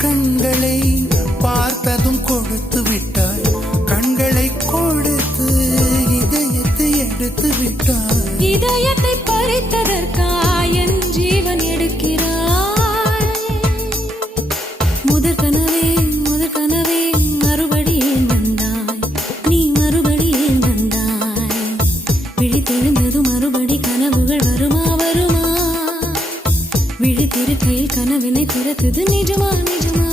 கண்களை பார்த்ததும் கொடுத்து விட்டாய், கண்களை கொடுத்து இதயத்தை எடுத்து விட்டாய். இதயத்தை பறித்ததற்காய் என் ஜீவன் எடுக்கிறாய். முதற் கனவே மறுபடியும் வந்தாய், நீ மறுபடியும் வந்தாய். விழித்தெழுந்தது மறுபடி கனவுகள் வருமா வருமா? விழித்திருக்கையில் கனவினை திறத்தது நிஜமா நிஜமா?